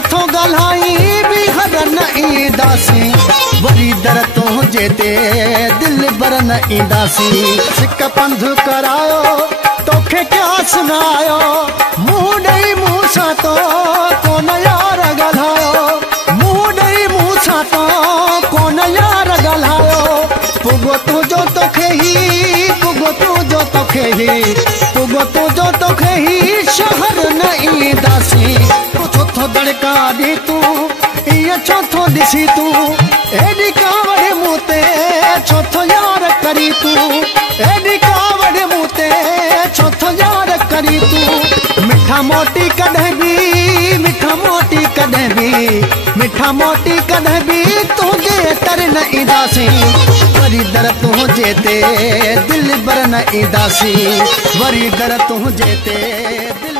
छो गलाई भी हर न ईंदासी वरी दर तुझे ते दिल बर न ईंदासी सिक पंध करायो तोखे क्या सुनायो मुंह ॾेई मुंह सां तो कोन यार ॻाल्हायो मुंह ॾेई मुंह सां तो कोन यार ॻाल्हायो पुगो तुंहिंजो तोखे ही पुगो तुंहिंजो तोखे ही पुगो तुंहिंजो तोखे ही शहर न ईंदासी छो थो दड़का ॾी तूं ईअं छो थो ॾिसी तूं एॾी कावड़ मूं ते छो थो यार करी तूं एॾी कावड़ मूं ते छो थो यार करी तूं मिठा मोटी कॾहिं बि मिठा मोटी कॾहिं बि मिठा मोटी कॾहिं बि तुंहिंजे तर न ईंदासीं वरी दर तुंहिंजे ते दिल बर न ईंदासीं वरी दर तुंहिंजे ते